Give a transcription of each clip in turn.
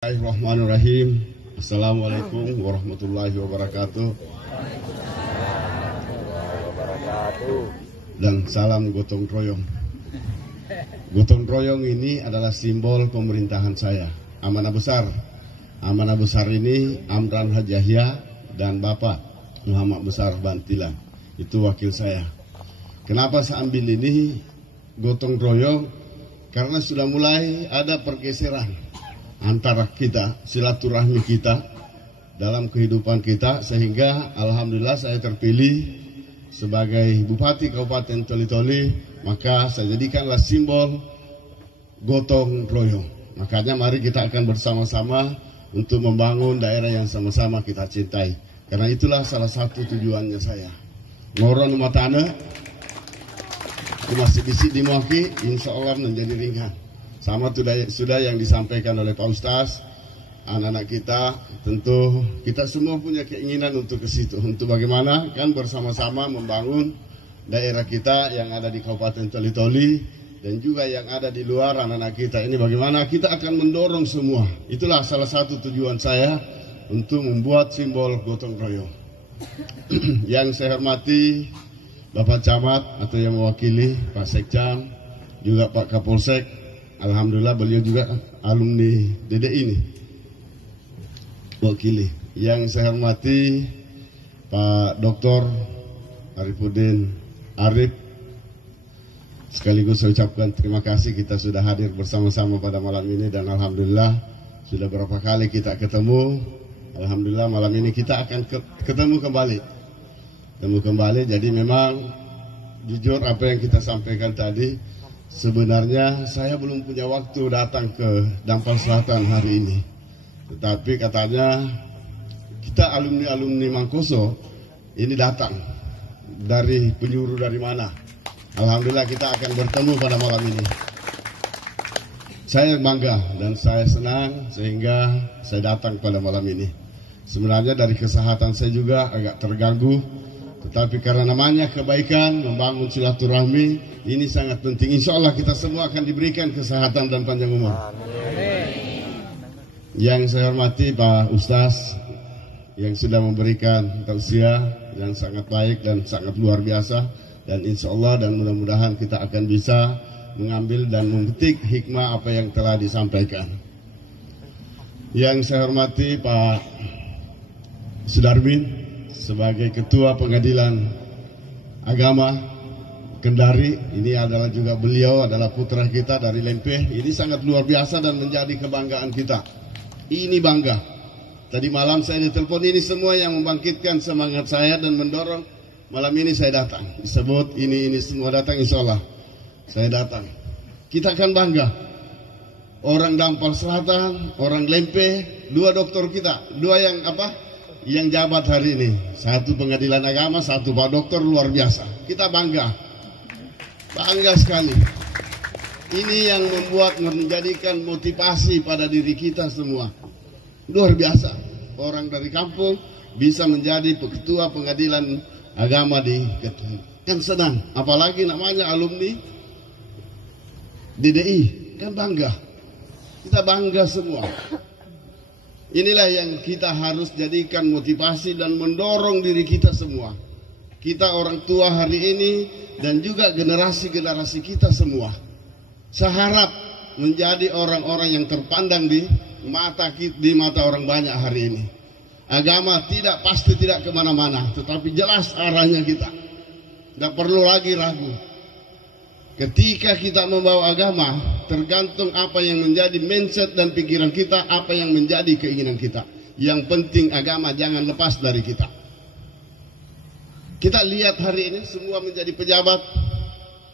Bismillahirrahmanirrahim. Assalamualaikum warahmatullahi wabarakatuh. Dan salam gotong royong. Gotong royong ini adalah simbol pemerintahan saya. Amanah besar. Amanah besar ini Amran Haji Yahya dan Bapak Muhammad Besar Bantilan. Itu wakil saya. Kenapa saya ambil ini gotong royong? Karena sudah mulai ada pergeseran antara kita, silaturahmi kita dalam kehidupan kita, sehingga alhamdulillah saya terpilih sebagai Bupati Kabupaten Toli-Toli, maka saya jadikanlah simbol gotong royong. Makanya mari kita akan bersama-sama untuk membangun daerah yang sama-sama kita cintai. Karena itulah salah satu tujuannya saya. Ngoron matana, masih bisi dimaki, insya Allah menjadi ringan. Sama sudah yang disampaikan oleh Pak Ustaz, anak-anak kita, tentu kita semua punya keinginan untuk ke situ. Untuk bagaimana kan bersama-sama membangun daerah kita yang ada di Kabupaten Toli-Toli dan juga yang ada di luar anak-anak kita. Ini bagaimana kita akan mendorong semua. Itulah salah satu tujuan saya untuk membuat simbol gotong royong. Yang saya hormati Bapak Camat atau yang mewakili Pak Sekcam, juga Pak Kapolsek. Alhamdulillah beliau juga alumni DDI ini, wakili. Yang saya hormati Pak Dr. Arifuddin Arif, sekaligus saya ucapkan terima kasih kita sudah hadir bersama-sama pada malam ini. Dan alhamdulillah sudah berapa kali kita ketemu. Alhamdulillah malam ini kita akan ketemu kembali. Jadi memang jujur apa yang kita sampaikan tadi, sebenarnya saya belum punya waktu datang ke Dampal Selatan hari ini. Tetapi katanya kita alumni Mangkoso ini datang dari penyuruh dari mana. Alhamdulillah kita akan bertemu pada malam ini. Saya bangga dan saya senang sehingga saya datang pada malam ini. Sebenarnya dari kesehatan saya juga agak terganggu. Tetapi karena namanya kebaikan, membangun silaturahmi, ini sangat penting. Insya Allah kita semua akan diberikan kesehatan dan panjang umur. Amin. Yang saya hormati Pak Ustaz, yang sudah memberikan tausiah yang sangat baik dan sangat luar biasa. Dan insya Allah dan mudah-mudahan kita akan bisa mengambil dan memetik hikmah apa yang telah disampaikan. Yang saya hormati Pak Sudarmin, sebagai Ketua Pengadilan Agama Kendari, ini adalah juga beliau adalah putra kita dari Lempeh. Ini sangat luar biasa dan menjadi kebanggaan kita. Ini bangga. Tadi malam saya ditelepon, ini semua yang membangkitkan semangat saya dan mendorong. Malam ini saya datang. Disebut ini semua datang, insya Allah saya datang. Kita akan bangga. Orang Dampal Selatan, orang Lempeh, dua doktor kita, dua yang yang jabat hari ini, satu pengadilan agama, satu Pak Dokter, luar biasa. Kita bangga sekali. Ini yang membuat menjadikan motivasi pada diri kita semua. Luar biasa, orang dari kampung bisa menjadi ketua pengadilan agama di kan senang, apalagi namanya alumni DDI, kan bangga. Kita bangga semua. Inilah yang kita harus jadikan motivasi dan mendorong diri kita semua. Kita orang tua hari ini dan juga generasi-generasi kita semua. Saya harap menjadi orang-orang yang terpandang di mata orang banyak hari ini. Agama pasti tidak kemana-mana, tetapi jelas arahnya kita. Tidak perlu lagi ragu. Ketika kita membawa agama, tergantung apa yang menjadi mindset dan pikiran kita, apa yang menjadi keinginan kita. Yang penting agama jangan lepas dari kita. Kita lihat hari ini semua menjadi pejabat,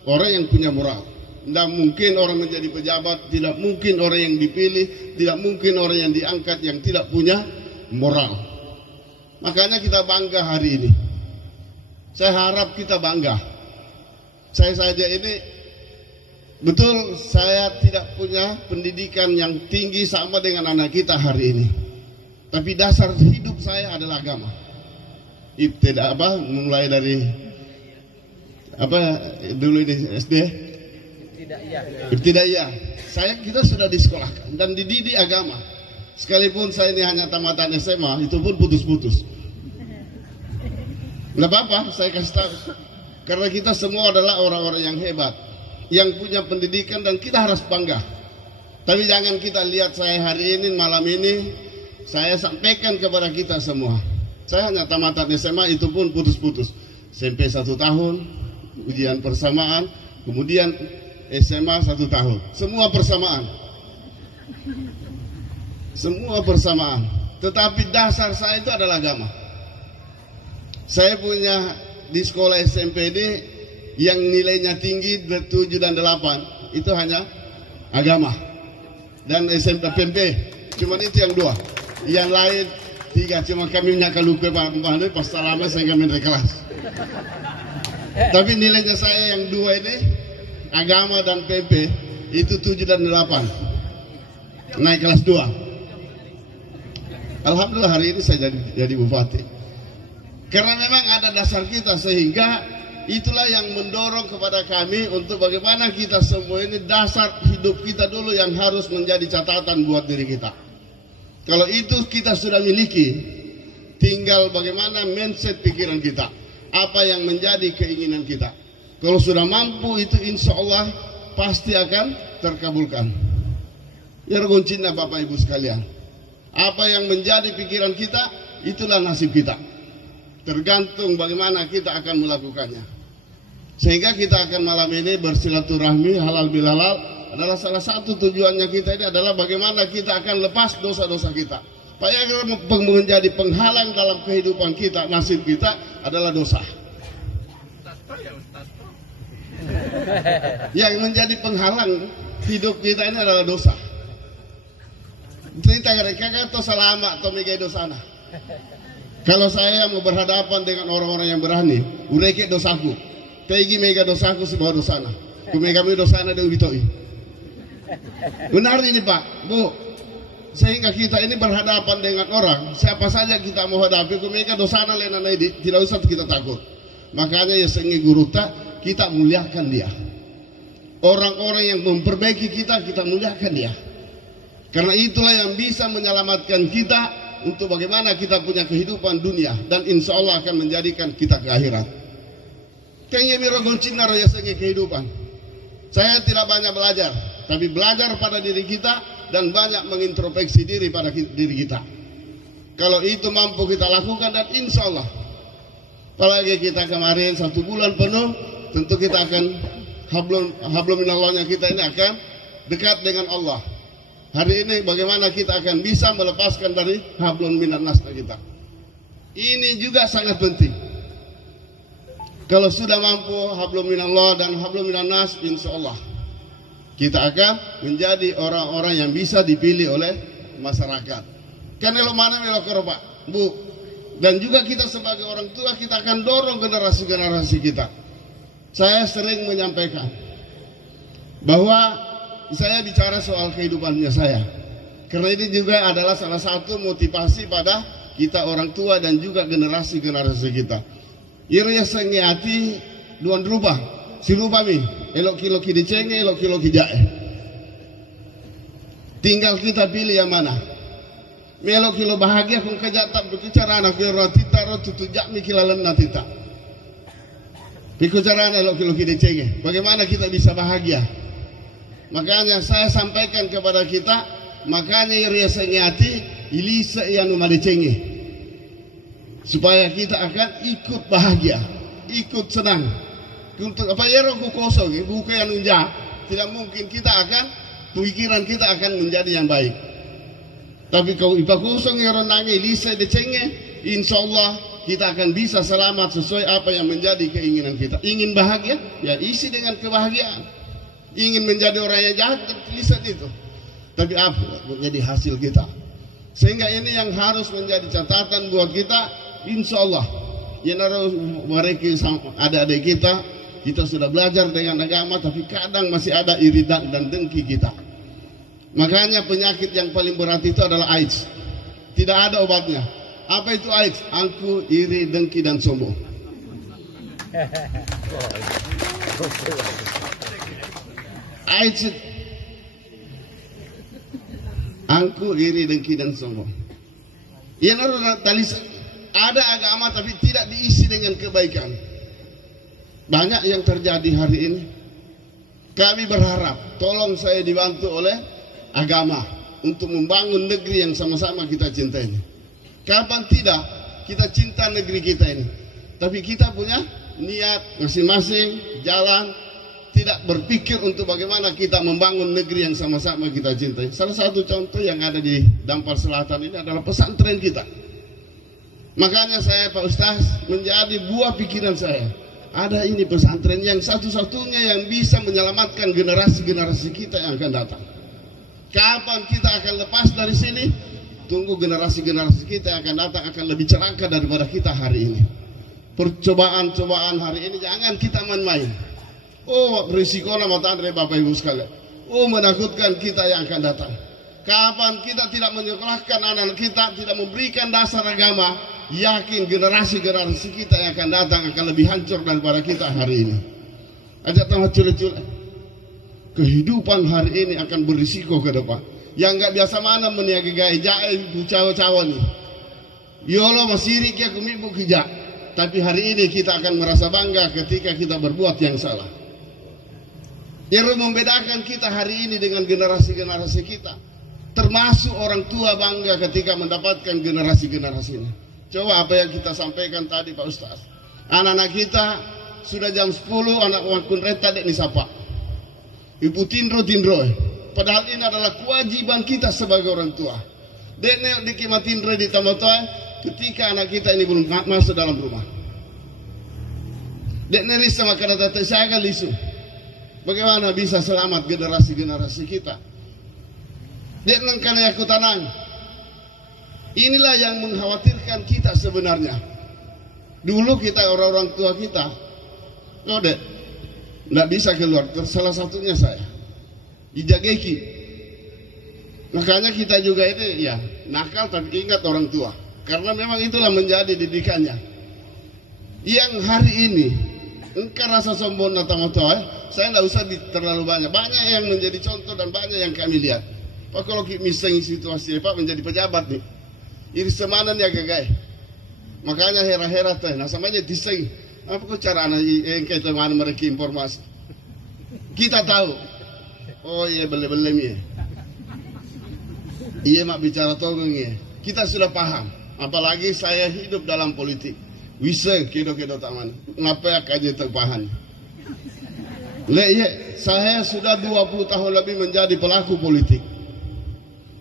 orang yang punya moral. Tidak mungkin orang menjadi pejabat, tidak mungkin orang yang dipilih, tidak mungkin orang yang diangkat yang tidak punya moral. Makanya kita bangga hari ini. Saya harap kita bangga. Saya saja ini betul, saya tidak punya pendidikan yang tinggi sama dengan anak kita hari ini. Tapi dasar hidup saya adalah agama. Mulai dari dulu ini SD? Ibtidaiyah. Kita sudah disekolahkan dan dididik agama. Sekalipun saya ini hanya tamatan SMA, itu pun putus-putus. Nggak apa-apa, saya kasih tahu. Karena kita semua adalah orang-orang yang hebat, yang punya pendidikan, dan kita harus bangga. Tapi jangan kita lihat saya hari ini, malam ini, saya sampaikan kepada kita semua. Saya hanya tamatan SMA, itu pun putus-putus. SMP 1 tahun, ujian persamaan, kemudian SMA 1 tahun. Semua persamaan. Semua persamaan. Tetapi dasar saya itu adalah agama. Saya punya di sekolah SMP ini yang nilainya tinggi 7 dan 8 itu hanya agama. Dan SMP PMP cuman itu yang 2. Yang lain 3, cuma kami nyaka lupa pas lama saya kami dari kelas. Tapi nilainya saya yang 2 ini agama dan PMP itu 7 dan 8. Naik kelas 2. Alhamdulillah hari ini saya jadi bupati. Karena memang ada dasar kita, sehingga itulah yang mendorong kepada kami untuk bagaimana kita semua ini dasar hidup kita dulu yang harus menjadi catatan buat diri kita. Kalau itu kita sudah miliki, tinggal bagaimana mindset pikiran kita, apa yang menjadi keinginan kita. Kalau sudah mampu itu insya Allah pasti akan terkabulkan. Ya kuncinya Bapak Ibu sekalian, apa yang menjadi pikiran kita itulah nasib kita. Tergantung bagaimana kita akan melakukannya. Sehingga kita akan malam ini bersilaturahmi halal bihalal adalah salah satu tujuannya kita ini adalah bagaimana kita akan lepas dosa-dosa kita. Supaya menjadi penghalang dalam kehidupan kita, nasib kita adalah dosa. Yang menjadi penghalang hidup kita ini adalah dosa. Cerita mereka atau selama atau mega dosana. Kalau saya mau berhadapan dengan orang-orang yang berani, ureke dosaku, tegi mega dosaku sebuah dosana, ku mega dosana dewi bitoi. Benar ini Pak, Bu. Sehingga kita ini berhadapan dengan orang, siapa saja kita mau hadapi, ku mega dosana lena naidi, tidak usah kita takut. Makanya ya sengi guru kita muliakan dia. Orang-orang yang memperbaiki kita muliakan dia. Karena itulah yang bisa menyelamatkan kita untuk bagaimana kita punya kehidupan dunia dan insya Allah akan menjadikan kita ke akhirat. Kayaknya mirogon cina raya sengi kehidupan. Saya tidak banyak belajar, tapi belajar pada diri kita dan banyak mengintrospeksi diri pada diri kita. Kalau itu mampu kita lakukan dan insya Allah, apalagi kita kemarin 1 bulan penuh, tentu kita akan hablum minallahnya kita ini akan dekat dengan Allah. Hari ini bagaimana kita akan bisa melepaskan dari hablum minannas kita. Ini juga sangat penting. Kalau sudah mampu hablum minallah dan hablum minannas, insya Allah kita akan menjadi orang-orang yang bisa dipilih oleh masyarakat. Karena lo mana melok Pak, Bu. Dan juga kita sebagai orang tua kita akan dorong generasi-generasi kita. Saya sering menyampaikan bahwa saya bicara soal kehidupannya saya. Karena ini juga adalah salah satu motivasi pada kita orang tua dan juga generasi-generasi kita. Iria sengiati duan rubah, si rubah mi, elok kilo dicenge, elok kilo jae. Tinggal kita pilih yang mana. Melok kilo bahagia kung kajatan berbicara anak kilo tita ro tutujak mi kilalan natita. Bicara elok kilo dicenge. Bagaimana kita bisa bahagia? Makanya saya sampaikan kepada kita, makanya iria sengiati ilisa yang umadicenge, supaya kita akan ikut bahagia, ikut senang. Untuk apa ya roku kosong, bukan yang unja, tidak mungkin kita akan pikiran kita akan menjadi yang baik. Tapi kalau ipa kosong ya renangnya ilisa dicenge, insya Allah kita akan bisa selamat sesuai apa yang menjadi keinginan kita. Ingin bahagia, ya isi dengan kebahagiaan. Ingin menjadi orang yang jahat, tulisan itu. Tapi apa menjadi hasil kita? Sehingga ini yang harus menjadi catatan buat kita. Insya Allah, ya mereka adik-adik kita sudah belajar dengan agama, tapi kadang masih ada iri dan dengki kita. Makanya penyakit yang paling berat itu adalah AIDS. Tidak ada obatnya. Apa itu AIDS? Angku, iri, dengki, dan sombong. angku, iri, dengki, dan sombong. Yang ada agama tapi tidak diisi dengan kebaikan. Banyak yang terjadi hari ini. Kami berharap, tolong saya dibantu oleh agama untuk membangun negeri yang sama-sama kita cintai ini. Kapan tidak kita cinta negeri kita ini, tapi kita punya niat masing-masing jalan, tidak berpikir untuk bagaimana kita membangun negeri yang sama-sama kita cintai. Salah satu contoh yang ada di Dampar Selatan ini adalah pesantren kita. Makanya saya, Pak Ustaz, menjadi buah pikiran saya. Ada ini pesantren yang satu-satunya yang bisa menyelamatkan generasi-generasi kita yang akan datang. Kapan kita akan lepas dari sini? Tunggu generasi-generasi kita yang akan datang akan lebih celaka daripada kita hari ini. Percobaan-cobaan hari ini jangan kita main-main. Oh, risikonya mata dari Bapak Ibu sekalian. Oh, menakutkan kita yang akan datang. Kapan kita tidak menyekolahkan anak kita, tidak memberikan dasar agama, yakin generasi-generasi kita yang akan datang akan lebih hancur daripada kita hari ini. Ajak tengah cule-cule. Kehidupan hari ini akan berisiko ke depan. Yang nggak biasa mana meniaga gaya jae cawa-cawa nih. Yolo masiri kia kumibu kijak. Tapi hari ini kita akan merasa bangga ketika kita berbuat yang salah. Yang membedakan kita hari ini dengan generasi-generasi kita, termasuk orang tua bangga ketika mendapatkan generasi-generasi ini. Coba apa yang kita sampaikan tadi Pak Ustaz. Anak-anak kita sudah jam 10 anak wakun reta dek nisapa. Ibu tindro. Padahal ini adalah kewajiban kita sebagai orang tua. Dek dikimatindro di tamatoy ketika anak kita ini belum masuk dalam rumah. Dek neris sama kada tata siaga lisu. Bagaimana bisa selamat generasi-generasi kita? Dek nangkana aku tanang. Inilah yang mengkhawatirkan kita sebenarnya. Dulu kita orang-orang tua kita, oh dek, nggak bisa keluar. Salah satunya saya, dijageki. Makanya kita juga ini ya nakal tapi ingat orang tua. Karena memang itulah menjadi didikannya. Yang hari ini, engkau rasa sombong natamotoy, saya nggak usah terlalu banyak. Banyak yang menjadi contoh dan banyak yang kami lihat. Pak kalau misalnya situasi Pak menjadi pejabat nih. Iri semanan ya gagai. Makanya hera-hera teh, nah samanya diseng. Apa kok cara anak yang kita mana mereka informasi? Kita tahu. Oh iya bele-bele nih. Iya mak bicara tolong ya. Kita sudah paham. Apalagi saya hidup dalam politik. Bisa kedo-kedo taman. Ngapa aja terpahan? Leye, saya sudah 20 tahun lebih menjadi pelaku politik.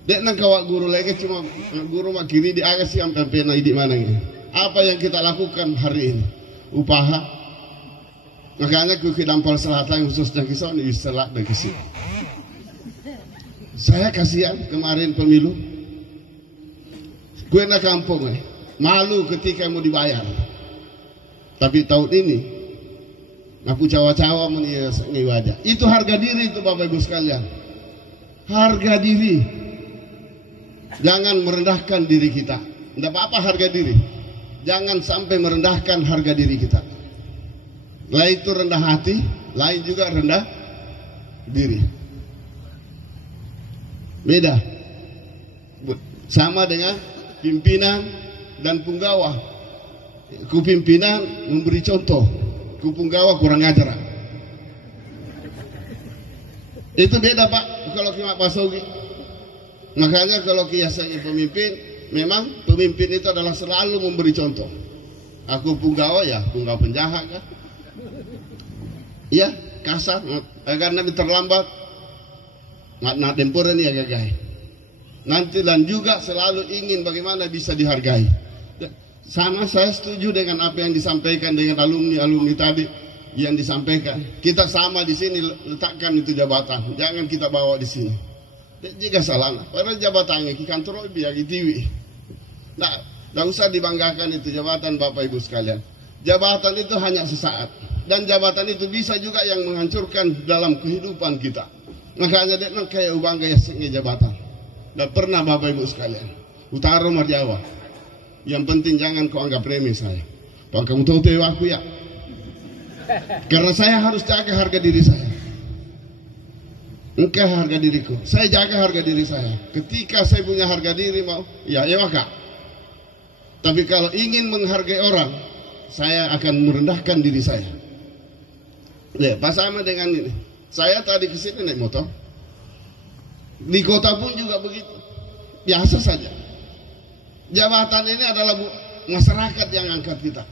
Dek nang kawak guru lagi cuma guru mak kiri di agas yang pena di mana ini. Apa yang kita lakukan hari ini? Upaha. Makanya ke Dampar Selatan khususnya kisah ini selak dan kisih. Saya kasihan kemarin pemilu. Gue nak kampung malu ketika mau dibayar. Tapi tahun ini aku cawa-cawa meni wajah. Itu harga diri itu Bapak Ibu sekalian. Harga diri. Jangan merendahkan diri kita. Tidak apa-apa harga diri. Jangan sampai merendahkan harga diri kita. Lain itu rendah hati, lain juga rendah diri. Beda. Sama dengan pimpinan dan punggawa. Ku pimpinan memberi contoh, ku punggawa kurang ajar. Itu beda Pak. Kalau kita Pak Sogi. Makanya kalau kiasannya pemimpin, memang pemimpin itu adalah selalu memberi contoh. Aku punggawa ya, punggawa penjahat kan. Ya, kasar, karena terlambat. Nggak tempuran ya gagai. Nanti dan juga selalu ingin bagaimana bisa dihargai. Sama saya setuju dengan apa yang disampaikan dengan alumni tadi yang disampaikan. Kita sama di sini letakkan itu jabatan, jangan kita bawa di sini. Jika salah, pada jabatannya di kantor biar ditiwi. Nah, tidak usah dibanggakan itu jabatan Bapak Ibu sekalian. Jabatan itu hanya sesaat, dan jabatan itu bisa juga yang menghancurkan dalam kehidupan kita. Makanya dia kayak bangga ya jabatan. Tidak pernah Bapak Ibu sekalian. Utara Marjawa. Yang penting jangan kau anggap remeh saya. Pak kamu tahu aku ya. Karena saya harus jaga harga diri saya. Engkau harga diriku, saya jaga harga diri saya. Ketika saya punya harga diri mau, ya maka. Tapi kalau ingin menghargai orang, saya akan merendahkan diri saya. Ya, pas sama dengan ini. Saya tadi ke sini naik motor. Di kota pun juga begitu. Biasa saja. Jabatan ini adalah masyarakat yang angkat kita.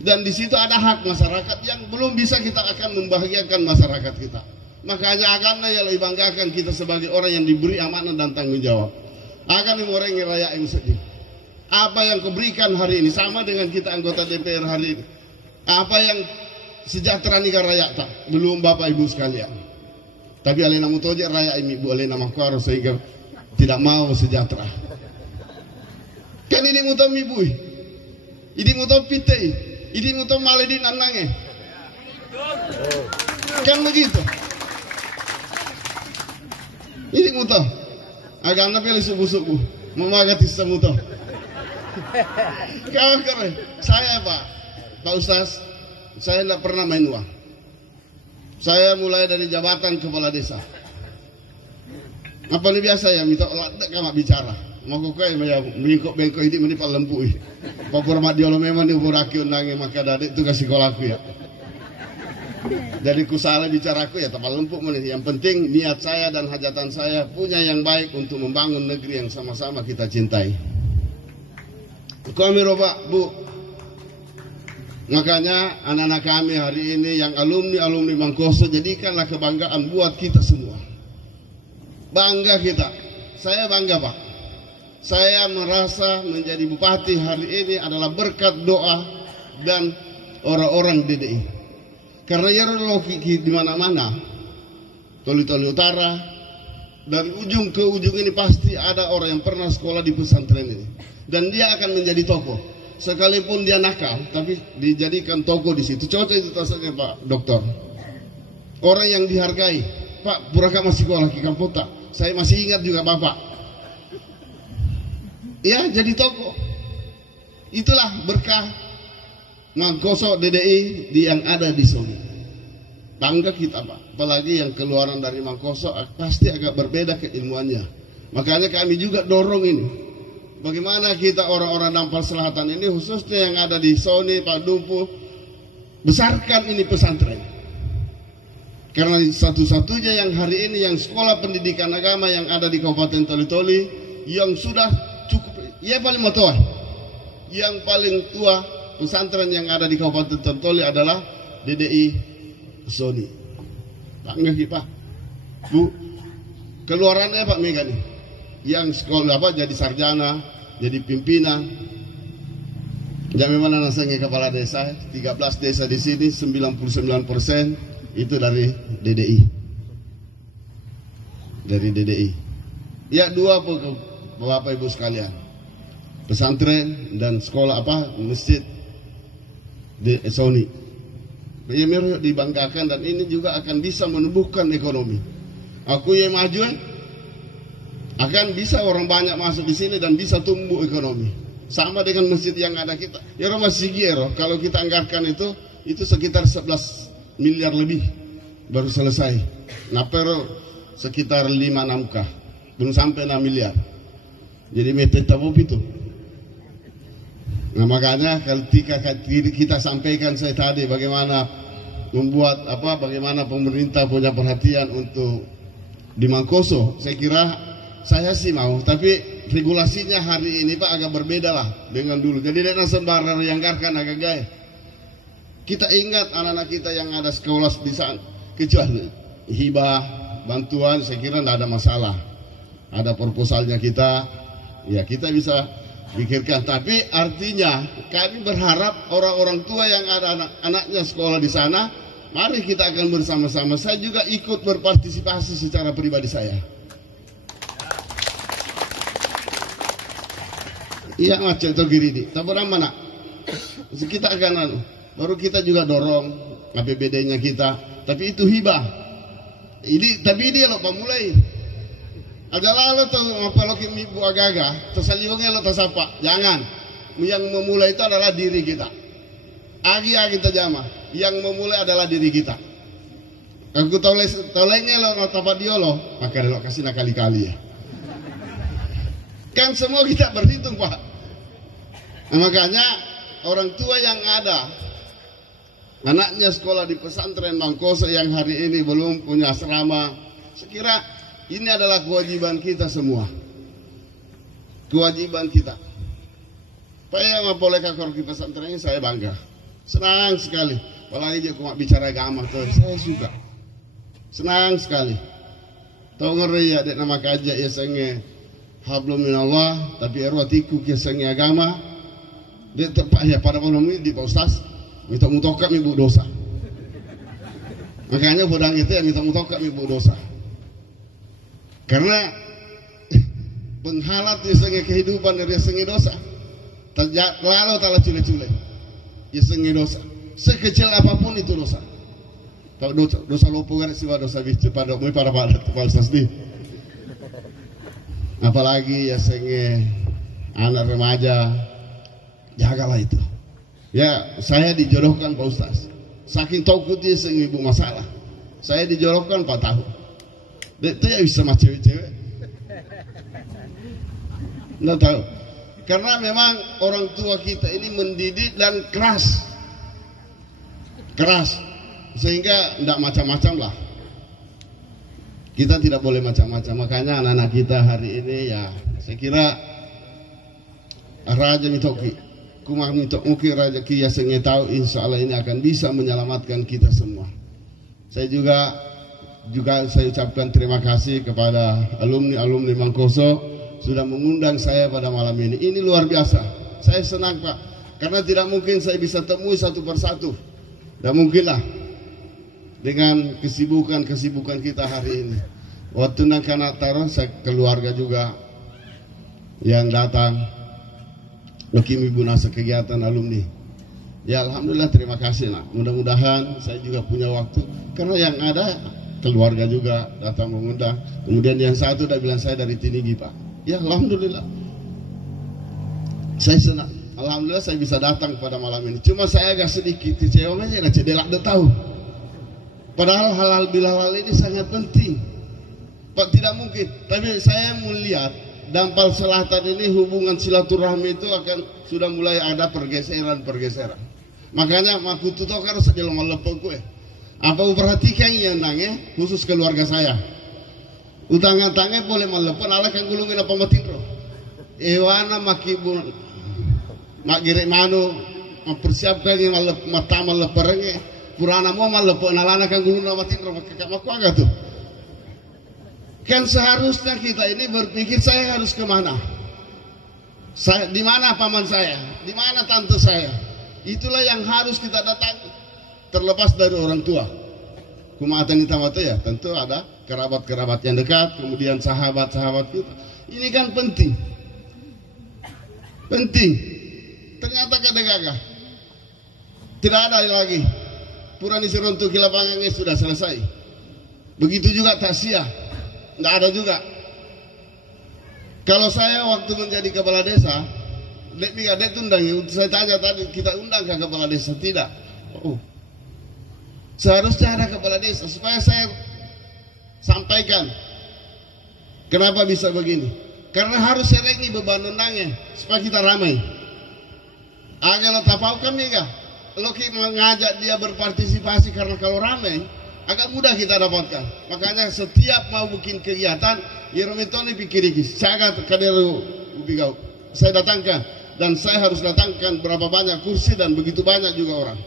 Dan di situ ada hak masyarakat yang belum bisa kita akan membahagiakan masyarakat kita. Makanya akan yang lebih banggakan kita sebagai orang yang diberi amanah dan tanggung jawab. Akan orang yang rakyat saja. Apa yang kau berikan hari ini sama dengan kita anggota DPR hari ini. Apa yang sejahtera nikah rakyat tak? Belum Bapak Ibu sekalian. Tapi alena mutoje rakyat ini bu alena makaro sehingga tidak mau sejahtera. Kan ini muto mibui. Ini muto pitei. Ini muto maledi nanange. Kan begitu. Ini muto. Agak pilih subuh-subuh. Memagati semuto. Kau keren. Saya Pak Ustaz, saya tidak pernah main uang. Saya mulai dari jabatan kepala desa. Apa nih biasa ya, minta ladak kamu bicara. Mau kau ya, bengkok ini menipal lempu. Papur madiolo memang nih buraki undangi maka dari itu kasih kolaku ya. Jadi ku salah bicaraku ya tapal lempuk menit. Yang penting niat saya dan hajatan saya punya yang baik untuk membangun negeri yang sama-sama kita cintai. Kami Pak Bu, makanya anak-anak kami hari ini yang alumni Mangkoso jadikanlah kebanggaan buat kita semua. Bangga kita. Saya bangga Pak. Saya merasa menjadi bupati hari ini adalah berkat doa dan orang-orang DDI. Karena ya logiki di mana-mana, Toli-Toli Utara, dari ujung ke ujung ini pasti ada orang yang pernah sekolah di pesantren ini, dan dia akan menjadi tokoh. Sekalipun dia nakal, tapi dijadikan tokoh di situ. Cocok itu tasanya Pak Dokter. Orang yang dihargai, Pak Puraka masih sekolah di Kampota. Saya masih ingat juga Bapak. Ya jadi tokoh. Itulah berkah Mangkoso DDI yang ada di sini. Bangga kita Pak. Apalagi yang keluaran dari Mangkoso pasti agak berbeda keilmuannya. Makanya kami juga dorong ini. Bagaimana kita orang-orang Nampal Selatan ini khususnya yang ada di Soni, Pak Dumpu, besarkan ini pesantren. Karena satu-satunya yang hari ini yang sekolah pendidikan agama yang ada di Kabupaten Toli-Toli yang sudah cukup, ya paling tua, yang paling tua pesantren yang ada di Kabupaten Toli adalah DDI Soni. Bangga Pak Bu, keluarannya Pak Mega nih, yang sekolah jadi sarjana, jadi pimpinan. Jangan mana nasanya kepala desa, 13 desa di sini, 99% itu dari DDI. Dari DDI. Ya dua Bapak Ibu sekalian, pesantren dan sekolah masjid di Soni. Benar dibanggakan dan ini juga akan bisa menumbuhkan ekonomi. Aku yang maju akan bisa orang banyak masuk di sini dan bisa tumbuh ekonomi. Sama dengan masjid yang ada kita. Ya masih gero kalau kita anggarkan itu sekitar 11 miliar lebih baru selesai. Nah pero sekitar 5-6 kah, belum sampai 6 miliar. Jadi mete tabuk itu. Nah makanya ketika kita sampaikan saya tadi bagaimana membuat bagaimana pemerintah punya perhatian untuk di Mangkoso, saya kira saya sih mau, tapi regulasinya hari ini Pak agak berbeda lah dengan dulu. Jadi dengan sembarang yang anggarkan agak gaya. Kita ingat anak-anak kita yang ada sekolah di sana, kecuali hibah, bantuan, saya kira tidak ada masalah. Ada proposalnya kita, ya kita bisa pikirkan. Tapi artinya kami berharap orang-orang tua yang ada anak-anaknya sekolah di sana, mari kita akan bersama-sama. Saya juga ikut berpartisipasi secara pribadi saya. Iya macam itu gini, tapi orang mana? Kita akan baru kita juga dorong APBD-nya kita, tapi itu hibah. Tapi ini lo pemulai. Adalah lo tuh apa lo kimi bu agaga, tersaliungnya lo tersapa. Jangan. Yang memulai itu adalah diri kita. Agi kita jama. Yang memulai adalah diri kita. Aku tolengnya lo tapat dia lo, maka lo kasih kali-kali ya. Kan semua kita berhitung Pak. Nah, makanya orang tua yang ada anaknya sekolah di pesantren Mangkoso yang hari ini belum punya asrama, sekira ini adalah kewajiban kita semua. Kewajiban kita. Pak yang boleh kakor di pesantren ini saya bangga, senang sekali. Apalagi dia cuma bicara agama tuh, saya suka. Senang sekali. Tahu ngeri ya dek nama kaja ya senge hablum minallah tapi erwatiku ya senge agama. Dia tepat ya pada malam ini di Pak Ustaz minta mutokap ibu dosa. Makanya bodang itu yang minta mutokap ibu dosa. Karena penghalat ya senge kehidupan dari senge dosa. Lalu tala cule-cule. Ya senge dosa. Sekecil apapun itu dosa. Kalau dosa lupa kan sih dosa bicu pada Pak Ustaz di. Apalagi ya senge anak remaja, jagalah itu. Ya saya dijodohkan Pak Ustaz. Saking takutnya senge ibu masalah. Saya dijodohkan 4 tahun. Itu ya bisa sama cewek-cewek. Nggak tahu. Karena memang orang tua kita ini mendidik dan keras. Sehingga tidak macam-macam lah. Kita tidak boleh macam-macam. Makanya anak-anak kita hari ini ya saya kira Raja Mitoki Kumah Mitoki Raja Kia Senge tahu insya Allah ini akan bisa menyelamatkan kita semua. Saya juga saya ucapkan terima kasih kepada alumni Mangkoso sudah mengundang saya pada malam ini. Ini luar biasa. Saya senang Pak. Karena tidak mungkin saya bisa temui satu persatu. Tidak mungkin lah. Dengan kesibukan kita hari ini. Waktu nak taruh saya keluarga juga yang datang Lokim Ibu Nasa kegiatan alumni. Ya alhamdulillah terima kasih nak. Mudah-mudahan saya juga punya waktu karena yang ada keluarga juga datang mengundang. Kemudian yang satu udah bilang saya dari Tinigi Pak. Ya alhamdulillah. Saya senang. Alhamdulillah saya bisa datang pada malam ini. Cuma saya agak sedikit kecewa aja, cedelak udah tahu. Padahal halal bihalal ini sangat penting. Pak tidak mungkin. Tapi saya melihat Dampal Selatan ini hubungan silaturahmi itu akan sudah mulai ada pergeseran. Makanya aku tuh tahu harus dalam malepku ya. Apa perhatikan yang nangnya khusus keluarga saya. Utang-utangnya boleh melepon ala kan gulungin apa matinro. Ewana makibun mak gire manu mempersiapkan yang mata melepernya. Purana mau malepon alana kan gulung nama matinro kakak maku agak tuh. Kan seharusnya kita ini berpikir saya harus kemana? Di mana paman saya? Di mana tante saya? Itulah yang harus kita datang. Terlepas dari orang tua. Kumatan kita mata ya, tentu ada kerabat-kerabat yang dekat, kemudian sahabat-sahabat kita. Ini kan penting. Ternyata kadang-kadang tidak ada lagi. Purani Serontu Kilapangannya sudah selesai. Begitu juga Tasya. Tidak ada juga. Kalau saya waktu menjadi kepala desa, saya tanya tadi, kita undang ke kepala desa? Tidak. Oh. Seharusnya ada kepala desa supaya saya sampaikan kenapa bisa begini. Karena harus serengi beban undangnya supaya kita ramai. Agak lo tapau kan nih kah? Lo mengajak dia berpartisipasi karena kalau ramai agak mudah kita dapatkan. Makanya setiap mau bikin kegiatan, Yeromitoni pikir saya datangkan dan saya harus datangkan berapa banyak kursi dan begitu banyak juga orang.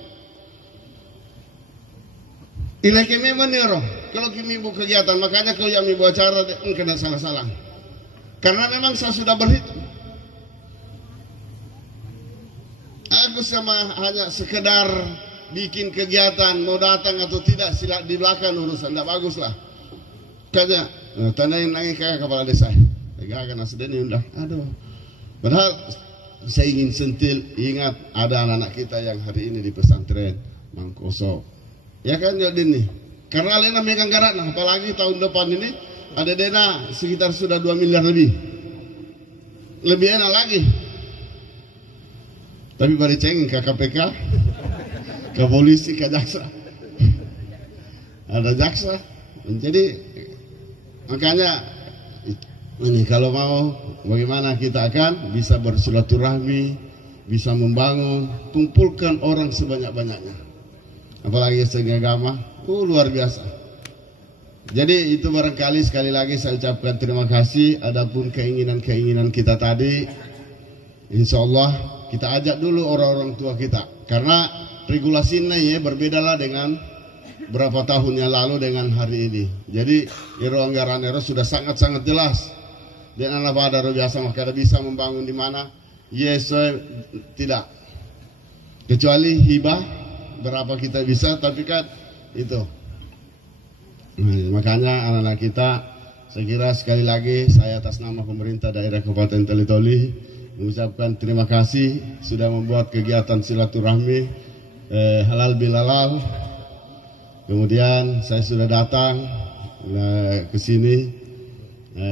Ilai memang nero kalau kimi bu kegiatan, makanya kalau yang ibu acara kena salah-salah. Karena memang saya sudah berhitung. Aku sama hanya sekedar bikin kegiatan, mau datang atau tidak sila di belakang urusan, tidak bagus lah. Kayaknya tandain lagi kayak kepala desa. Gak akan asden undang. Aduh. Padahal saya ingin sentil ingat ada anak-anak kita yang hari ini di pesantren Mangkoso. Ya kan Yodin nih. Karena Lena megang garat, nah, apalagi tahun depan ini ada dana sekitar sudah 2 miliar lebih. Lebih enak lagi. Tapi baru cengeng ke KPK, ke polisi, ke jaksa. ada jaksa. Jadi makanya ini kalau mau bagaimana kita akan bisa bersilaturahmi, bisa membangun, kumpulkan orang sebanyak-banyaknya. Apalagi seagama, luar biasa. Jadi itu barangkali sekali lagi saya ucapkan terima kasih. Adapun keinginan-keinginan kita tadi, insya Allah kita ajak dulu orang-orang tua kita. Karena regulasinya ya berbedalah dengan berapa tahun yang lalu dengan hari ini. Jadi anggaran sudah sangat-sangat jelas. Dan anak pada biasa maka bisa membangun di mana? Yes, tidak. Kecuali hibah berapa kita bisa, tapi kan itu. Makanya anak-anak kita, saya kira sekali lagi saya atas nama pemerintah daerah Kabupaten Toli-Toli mengucapkan terima kasih sudah membuat kegiatan silaturahmi halal bilalal. Kemudian saya sudah datang ke sini,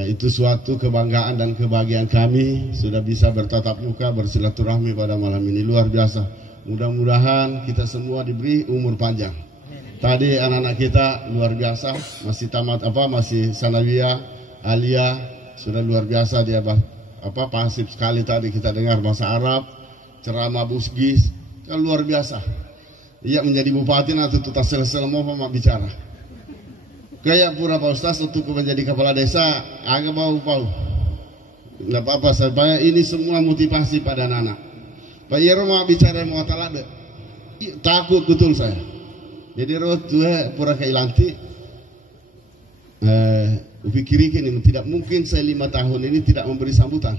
itu suatu kebanggaan dan kebahagiaan kami sudah bisa bertatap muka bersilaturahmi pada malam ini, luar biasa. Mudah-mudahan kita semua diberi umur panjang. Tadi anak-anak kita luar biasa, masih tamat masih sanawiyah, aliyah, sudah luar biasa dia pasif sekali tadi kita dengar bahasa Arab, ceramah busgis, kan luar biasa. Ia menjadi bupati nanti tutas selesai mau bicara. Kayak pura Pak Ustaz untuk menjadi kepala desa agak bau-bau. Tidak apa-apa, saya ini semua motivasi pada anak-anak. Pak Yero mau bicara mau talade, takut betul saya. Jadi roh tua pura kailanti, pikirikan ini tidak mungkin saya 5 tahun ini tidak memberi sambutan.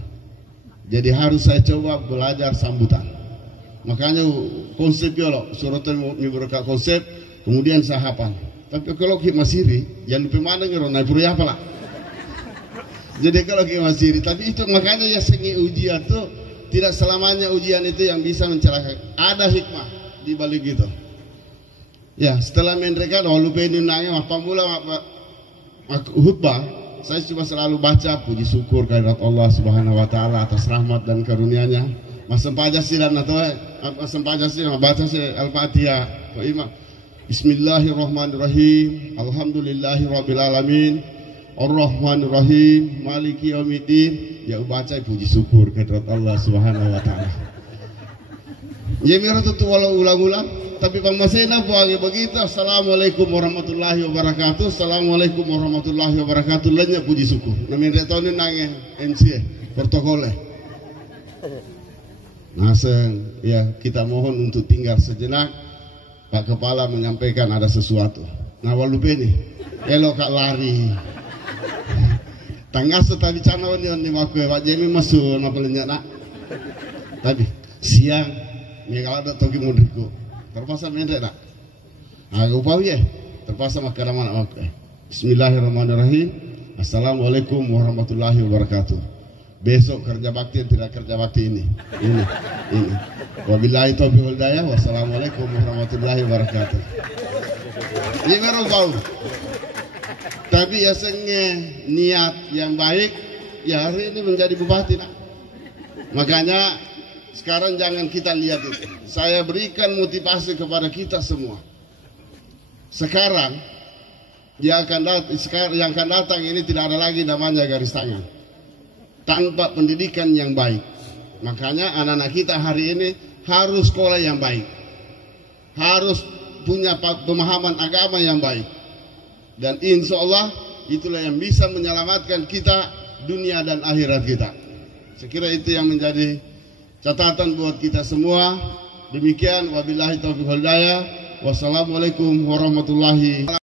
Jadi harus saya coba belajar sambutan. Makanya konsep loh, suratan memberikan konsep, kemudian saya hafal. Tapi kalau kita masiri, yang pemandang orang naik pura apa lah. Jadi kalau kita masiri, tapi itu makanya ya sengi ujian tuh tidak selamanya ujian itu yang bisa mencelakakan. Ada hikmah di balik itu. Ya, setelah mereka lupa ini nanya pamula khutbah, saya cuma selalu baca puji syukur kehadirat Allah Subhanahu wa taala atas rahmat dan karunia-Nya. Mas sempaja sih dan atau sempaja sih baca sih Al-Fatihah. Bismillahirrahmanirrahim. Alhamdulillahirabbil alamin. Ar-Rahmanirrahim. Maliki yaumiddin. Ya baca puji syukur kehadirat Allah Subhanahu wa taala. Ya mira tuh walau ulang-ulang. Tapi Bang Masena buat begitu. Assalamualaikum warahmatullahi wabarakatuh. Assalamualaikum warahmatullahi wabarakatuh. Lainnya puji syukur. Namin retone nange MC protokole. Naseng ya kita mohon untuk tinggal sejenak. Pak Kepala menyampaikan ada sesuatu. Nah walupe nih. Elok kak lari. Tangga setabi canawan yang dimakai Pak Jemi masuk napalnya nak. Tapi siang nih kalau ada toki mundriku. Terpaksa mendek tak? Aku pau ya. Terpaksa makanan mana aku. Bismillahirrahmanirrahim. Assalamualaikum warahmatullahi wabarakatuh. Besok kerja bakti tidak kerja bakti ini. Wabillahi taufiq wal hidayah. Wassalamualaikum warahmatullahi wabarakatuh. Ini baru bau. Tapi ya niat yang baik ya hari ini menjadi bupati nak. Makanya sekarang jangan kita lihat itu. Saya berikan motivasi kepada kita semua. Sekarang yang akan datang ini tidak ada lagi namanya garis tangan. Tanpa pendidikan yang baik. Makanya anak-anak kita hari ini harus sekolah yang baik. Harus punya pemahaman agama yang baik. Dan insya Allah itulah yang bisa menyelamatkan kita dunia dan akhirat kita. Saya kira itu yang menjadi catatan buat kita semua. Demikian wabillahi taufiq wal hidayah. Wassalamualaikum warahmatullahi wabarakatuh.